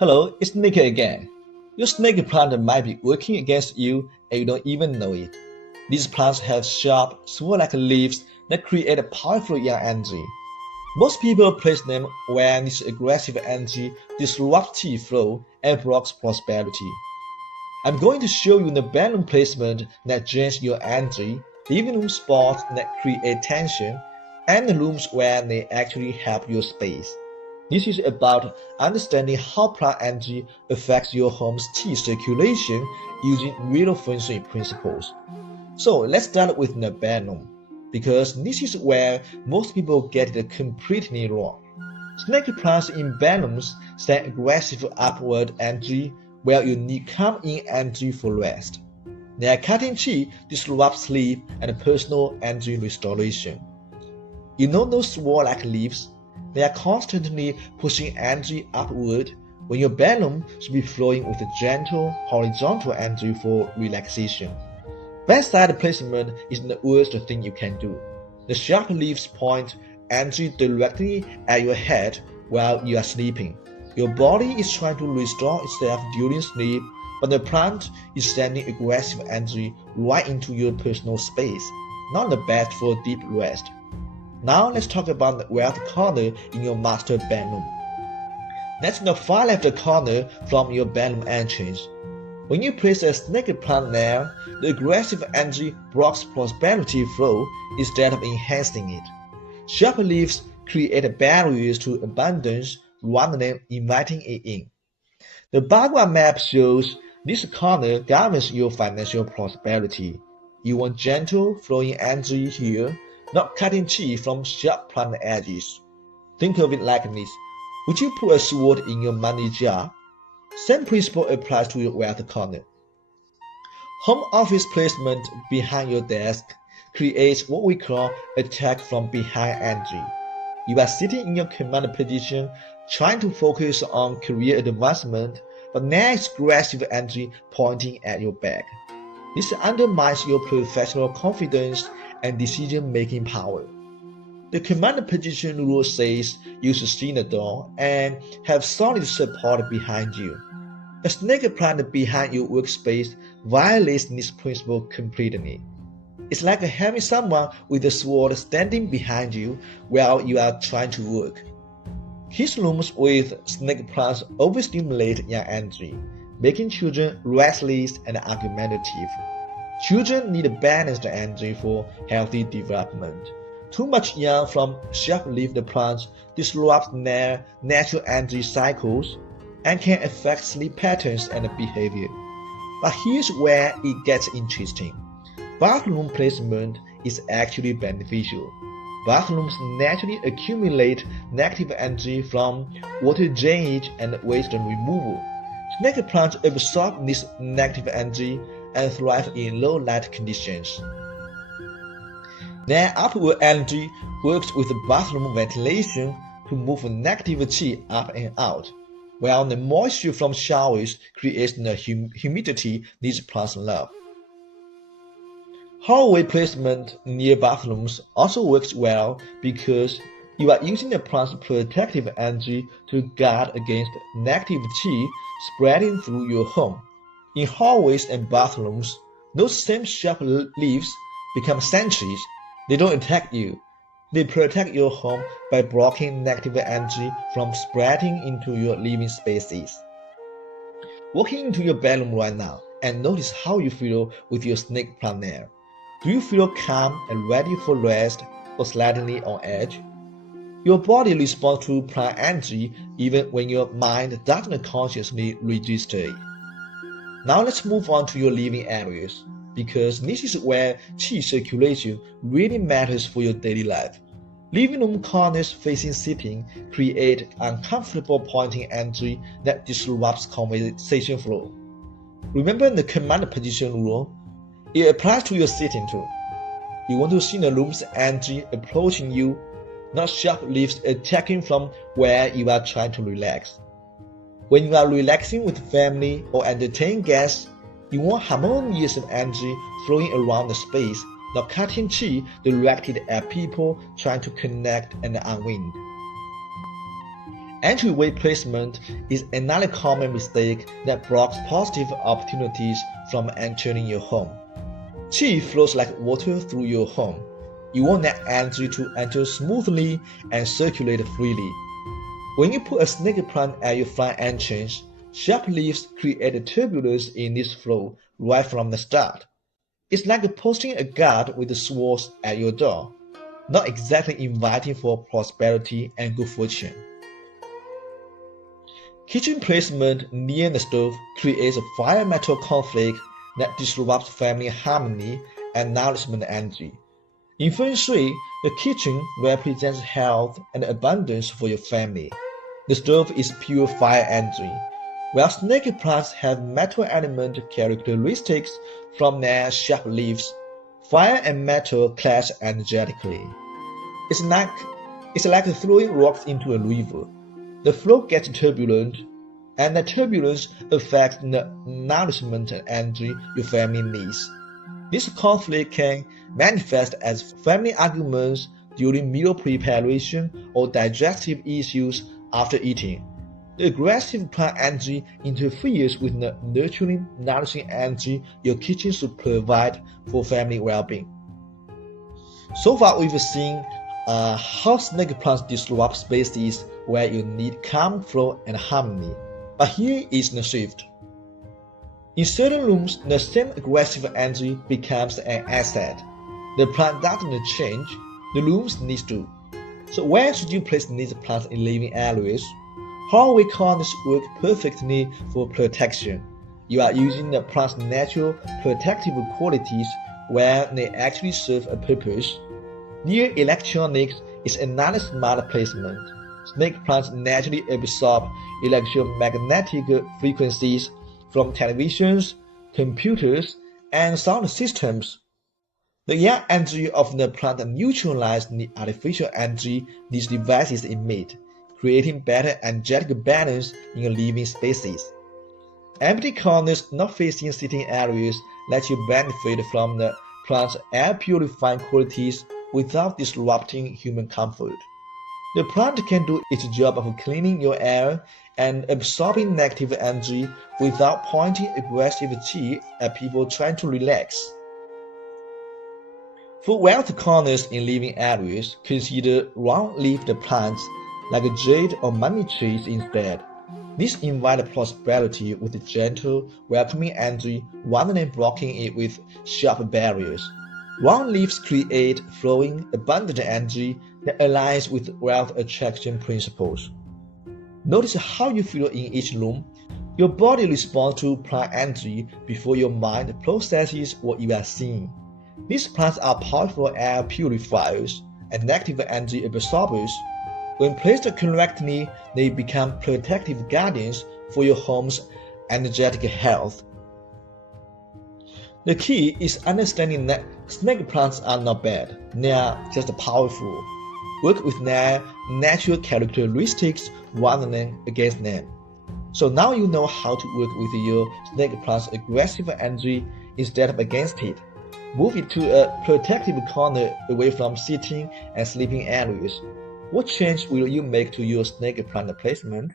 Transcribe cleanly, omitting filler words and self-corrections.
Hello, it's Nick again. Your snake plant might be working against you and you don't even know it. These plants have sharp, sword-like leaves that create a powerful yang energy. Most people place them when this aggressive energy disrupts tea flow and blocks prosperity. I'm going to show you the bedroom placement that drains your energy, living room spots that create tension, and the rooms where they actually help your space. This is about understanding how plant energy affects your home's qi circulation using real Feng Shui principles. So let's start with the bedroom, because this is where most people get it completely wrong. Snake plants in bedrooms send aggressive upward energy while you need calm-in energy for rest. Their cutting qi disrupts sleep and personal energy restoration. You know those sword-like leaves? They are constantly pushing energy upward when your bedroom should be flowing with a gentle, horizontal energy for relaxation. Bedside placement is the worst thing you can do. The sharp leaves point energy directly at your head while you are sleeping. Your body is trying to restore itself during sleep, but the plant is sending aggressive energy right into your personal space, not the best for deep rest. Now let's talk about the wealth corner in your master bedroom. That's the far left corner from your bedroom entrance. When you place a snake plant there, the aggressive energy blocks prosperity flow instead of enhancing it. Sharp leaves create barriers to abundance rather than inviting it in. The Bagua map shows this corner governs your financial prosperity. You want gentle, flowing energy here, not cutting qi from sharp plant edges. Think of it like this. Would you put a sword in your money jar? Same principle applies to your wealth corner. Home office placement behind your desk creates what we call attack from behind energy. You are sitting in your command position trying to focus on career advancement, but there is aggressive energy pointing at your back. This undermines your professional confidence and decision-making power. The command position rule says you should see the door and have solid support behind you. A snake plant behind your workspace violates this principle completely. It's like having someone with a sword standing behind you while you are trying to work. Kids' rooms with snake plants overstimulate yang energy, making children restless and argumentative. Children need balanced energy for healthy development. Too much yang from sharp-leaved plants disrupts their natural energy cycles and can affect sleep patterns and behavior. But here's where it gets interesting. Bathroom placement is actually beneficial. Bathrooms naturally accumulate negative energy from water drainage and waste removal. Snake plants absorb this negative energy and thrive in low light conditions. Their upward energy works with the bathroom ventilation to move negative qi up and out, while the moisture from showers creates the humidity these plants love. Hallway placement near bathrooms also works well because you are using the plant's protective energy to guard against negative qi spreading through your home. In hallways and bathrooms, those same sharp leaves become sentries. They don't attack you. They protect your home by blocking negative energy from spreading into your living spaces. Walk into your bedroom right now and notice how you feel with your snake plant there. Do you feel calm and ready for rest or slightly on edge? Your body responds to plant energy even when your mind doesn't consciously register it. Now let's move on to your living areas, because this is where qi circulation really matters for your daily life. Living room corners facing sitting create uncomfortable pointing energy that disrupts conversation flow. Remember the command position rule? It applies to your sitting too. You want to see the room's energy approaching you, not sharp leaves attacking from where you are trying to relax. When you are relaxing with family or entertaining guests, you want harmonious energy flowing around the space, not cutting qi directed at people trying to connect and unwind. Entryway placement is another common mistake that blocks positive opportunities from entering your home. Qi flows like water through your home. You want that energy to enter smoothly and circulate freely. When you put a snake plant at your front entrance, sharp leaves create turbulence in this flow right from the start. It's like posting a guard with swords at your door, not exactly inviting for prosperity and good fortune. Kitchen placement near the stove creates a fire-metal conflict that disrupts family harmony and nourishment energy. In Feng Shui, the kitchen represents health and abundance for your family. The stove is pure fire energy, while snake plants have metal element characteristics from their sharp leaves. Fire and metal clash energetically. It's like throwing rocks into a river. The flow gets turbulent, and the turbulence affects the nourishment and energy your family needs. This conflict can manifest as family arguments during meal preparation or digestive issues after eating. The aggressive plant energy interferes with the nurturing, nourishing energy your kitchen should provide for family well-being. So far, we've seen how snake plants disrupt spaces where you need calm flow and harmony. But here is the shift. In certain rooms, the same aggressive energy becomes an asset. The plant doesn't change, the rooms need to. So where should you place these plants in living areas? Hallway corners work perfectly for protection. You are using the plant's natural protective qualities where they actually serve a purpose. Near electronics is another smart placement. Snake plants naturally absorb electromagnetic frequencies from televisions, computers, and sound systems. The yang energy of the plant neutralizes the artificial energy these devices emit, creating better energetic balance in your living spaces. Empty corners not facing sitting areas let you benefit from the plant's air purifying qualities without disrupting human comfort. The plant can do its job of cleaning your air and absorbing negative energy without pointing aggressive qi at people trying to relax. For wealth corners in living areas, consider round-leaved plants like jade or money trees instead. These invite prosperity with gentle, welcoming energy rather than blocking it with sharp barriers. Round leaves create flowing, abundant energy that aligns with wealth attraction principles. Notice how you feel in each room. Your body responds to plant energy before your mind processes what you are seeing. These plants are powerful air purifiers and negative energy absorbers. When placed correctly, they become protective guardians for your home's energetic health. The key is understanding that snake plants are not bad, they are just powerful. Work with their natural characteristics rather than against them. So now you know how to work with your snake plant's aggressive energy instead of against it. Move it to a protective corner away from sitting and sleeping areas. What change will you make to your snake plant placement?